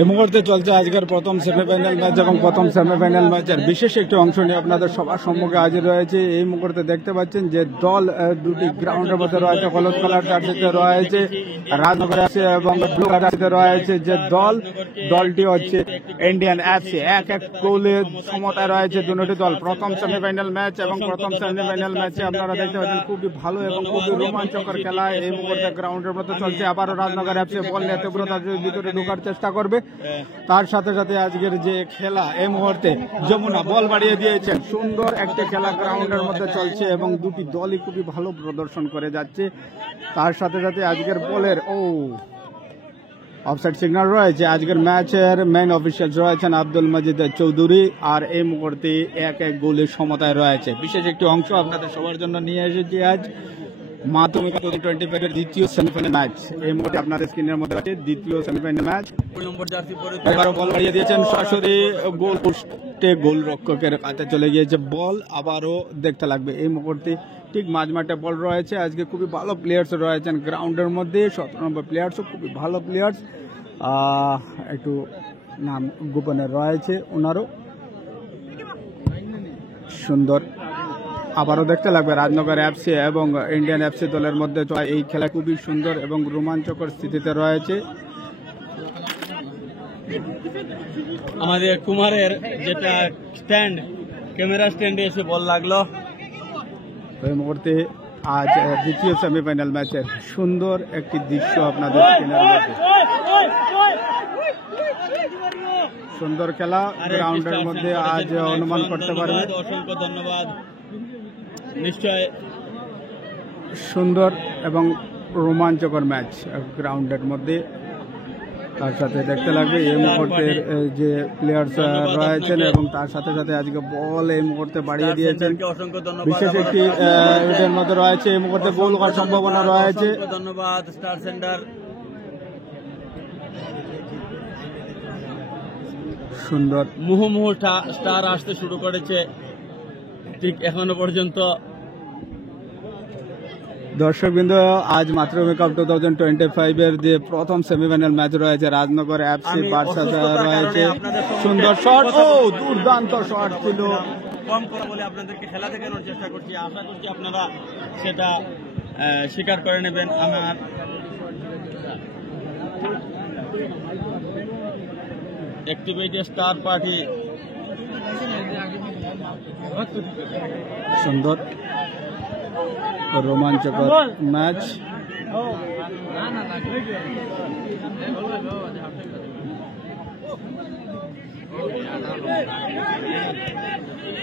এই মুহূর্তে চলছে আজকের প্রথম সেমিফাইনাল ম্যাচ এবং প্রথম সেমিফাইনাল ম্যাচের বিশেষ একটি অংশ নিয়ে আপনাদের সবার সম্মুখে হাজির রয়েছে। এই মুহূর্তে দেখতে পাচ্ছেন যে দল দুটি গ্রাউন্ডের মধ্যে রয়েছে, হলুদ কালার জার্সিতে রয়েছে রাজনগর এফসি এবং ব্লু কালার রয়েছে যে দলটি হচ্ছে ইন্ডিয়ান এফসি। এক গোলে সমতায় রয়েছে দুটি দল। প্রথম সেমিফাইনাল ম্যাচ এবং প্রথম সেমিফাইনাল ম্যাচে আপনারা দেখতে পাচ্ছেন খুবই ভালো এবং খুবই রোমাঞ্চকর খেলা এই মুহূর্তে গ্রাউন্ডের মধ্যে চলছে। আবারও রাজনগর এফসি বল নিয়ে তীব্রতার ভিতরে ঢোকার চেষ্টা করবে। তার সাথে সাথে আজকের যে খেলা এই মুহূর্তে যমুনা বল বাড়িয়ে দিয়েছেন। সুন্দর একটি খেলা গ্রাউন্ডের মধ্যে চলছে এবং দুটি দলই খুবই ভালো প্রদর্শন করে যাচ্ছে। তার সাথে সাথে আজকের বলের অফসাইড সিগন্যাল রয়েছে। আজকের ম্যাচের মেইন অফিসিয়াল রয়েছেন আব্দুল মজিদ চৌধুরী। আর এই মুহূর্তে এক গোলের সমতায় রয়েছে। বিশেষ একটি অংশ আপনাদের সবার জন্য নিয়ে এসেছি আজ মাধ্যমিক 2025 দ্বিতীয় সেমিফাইনাল ম্যাচ। এই মুহূর্তে আপনাদের স্ক্রিনের মধ্যে আছে দ্বিতীয় সেমিফাইনাল ম্যাচ। এবারও বল বাড়িয়ে দিয়েছেন সরাসরি গোল পোস্টে, গোলরক্ষকের কাছে চলে গিয়েছে বল। আবারও দেখতে লাগবে এই মুহূর্তে ঠিক মাঝমাঠে বল রয়েছে। আজকে খুবই ভালো প্লেয়ার্স রয়েছেন গ্রাউন্ডের মধ্যে। 17 নম্বর প্লেয়ার্সও খুবই ভালো প্লেয়ার্স, একটু নাম গোপনে রয়েছে ওনারও। সুন্দর আবারও দেখতে লাগবে রাজনগর এফসি এবং ইন্ডিয়ান এফসি দলের মধ্যে এই খেলা খুবই সুন্দর এবং রোমাঞ্চকর স্থিতিতে রয়েছে। আমাদের কুমারের যেটা স্ট্যান্ড, ক্যামেরা স্ট্যান্ডে এসে বল লাগলো। এই মুহূর্তে আজ দ্বিতীয় সেমিফাইনাল ম্যাচের সুন্দর একটি দৃশ্য আপনাদের স্ক্রিনের মধ্যে। সুন্দর খেলা গ্রাউন্ডের মধ্যে আজ অনুমান করতে পারবে। অসংখ্য ধন্যবাদ। নিশ্চয় সুন্দর এবং রোমাঞ্চকর ম্যাচ গ্রাউন্ডের মধ্যে। তার সাথে দেখতে লাগবে এই মুহূর্তের যে প্লেয়ার্স রয়েছেন এবং তার সাথে সাথে আজকে বল এই মুহূর্তে বাড়িয়ে দিয়েছেন। বিশেষ একটি এর মধ্যে রয়েছে এই মুহূর্তে গোল করার সম্ভাবনা রয়েছে। ধন্যবাদ স্টার সেন্টার। সুন্দর মুহুর্মুহু স্টার আসতে শুরু করেছে ঠিক এখনো পর্যন্ত। দর্শকবৃন্দ, আজ মাতৃভূমি কাপ 2025 এর যে প্রথম সেমিফাইনাল ম্যাচ রয়েছে রাজনগর এফসি ভার্সাস রয়েছে। সুন্দর শট, দুর্দান্ত শট ছিল। কম করে বলে আপনাদেরকে খেলা দেখানোর চেষ্টা করছি, আশা করছি আপনারা সেটা স্বীকার করে নেবেন। আমার অ্যাক্টিভিটি স্টার পার্টি। সুন্দর রোমাঞ্চকর ম্যাচ।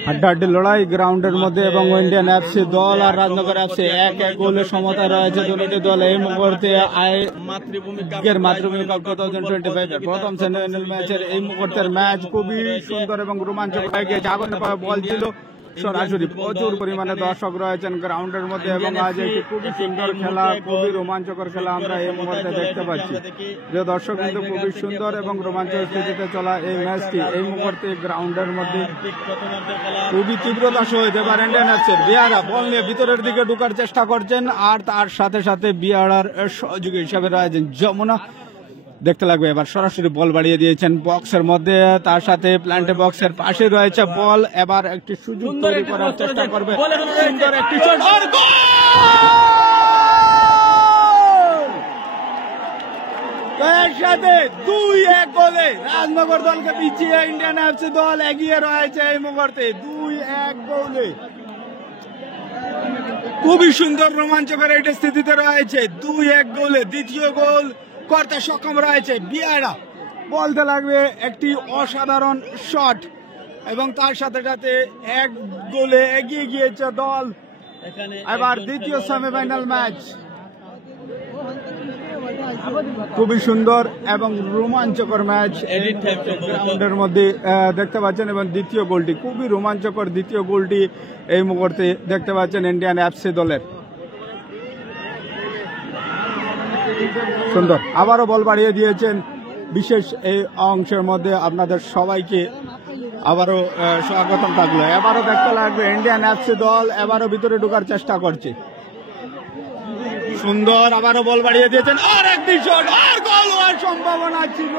হাড্ডাহাড্ডি লড়াই গ্রাউন্ডের মধ্যে এবং ইন্ডিয়ান এফসি দল আর রাজনগর এফসি এক গোলের সমতা রয়েছে দুটি দল। এই মুহূর্তে মাতৃভূমি কাপ 2025 এর প্রথম সেমিফাইনাল ম্যাচের এই মুহূর্তের ম্যাচ খুবই সুন্দর এবং রোমাঞ্চকর হয়ে গেছে। আগুনে বল ছিল সরাসরি, প্রচুর পরিমাণে দর্শক রয়েছেন গ্রাউন্ডের মধ্যে এবং আজ একটি খুবই সুন্দর খেলা, খুবই রোমাঞ্চকর খেলা আমরা এই মুহূর্তে দেখতে পাচ্ছি। যে দর্শক কিন্তু খুবই সুন্দর এবং রোমাঞ্চকর স্থিতিতে চলা এই ম্যাচটি এই মুহূর্তে গ্রাউন্ডের মধ্যে খুবই তীব্রতা সহিত এবার ইন্ডিয়ান এফসির বিয়ারা বল নিয়ে ভিতরের দিকে ঢোকার চেষ্টা করছেন। আর তার সাথে সাথে বিয়ারার সহযোগী হিসাবে রয়েছেন যমুনা। দেখতে লাগবে এবার সরাসরি বল বাড়িয়ে দিয়েছেন বক্সের মধ্যে, তার সাথে প্ল্যান্টে বক্সের পাশে রয়েছে বল। এবার একটি সুযোগ তৈরি করার চেষ্টা করবে। সুন্দর একটি শট, এর সাথে 2-1 গোলে রাজনগর দলকে পিছিয়ে ইন্ডিয়ান এফসি দল এগিয়ে রয়েছে এই মুহূর্তে 2-1 গোলে। খুবই সুন্দর রোমাঞ্চকর একটা স্থিতিতে রয়েছে। 2-1 গোলে দ্বিতীয় গোল করতে সক্ষম রয়েছে বিয়ারা। বলতে লাগবে একটি অসাধারণ শট এবং তার সাথে সাথে 1 গোলে এগিয়ে গিয়েছে দল। এবার দ্বিতীয় সেমিফাইনাল ম্যাচ খুবই সুন্দর এবং রোমাঞ্চকর ম্যাচ গ্রাউন্ডের মধ্যে দেখতে পাচ্ছেন এবং দ্বিতীয় গোলটি খুবই রোমাঞ্চকর। দ্বিতীয় গোলটি এই মুহূর্তে দেখতে পাচ্ছেন ইন্ডিয়ান এফসি দলের। সুন্দর আবারও বল বাড়িয়ে দিয়েছেন। বিশেষ এই অংশের মধ্যে আপনাদের সবাইকে আবারও স্বাগতম থাকলো। এবারও দেখতে লাগবে ইন্ডিয়ান এফসি দল এবারও ভিতরে ঢোকার চেষ্টা করছে। সুন্দর, আবারও বল বাড়িয়ে দিয়েছেন, আর একটি শট, আর গোল হওয়ার সম্ভাবনা ছিল।